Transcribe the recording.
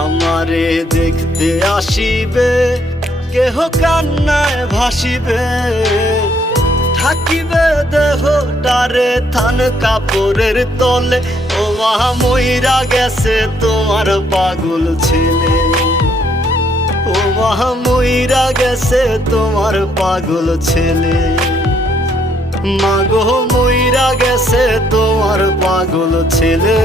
আমারে দেখতে আসিবে, কেহ কান্নায় ভাসিবে, থাকিবে দেহটারে থান কাপড়ের তলে। ও মা মইরা গেছে তোমার পাগল ছেলে, ও মা মইরা গেছে তোমার পাগল ছেলে। মাগো মইরা গেছে তোমার পাগল ছেলে।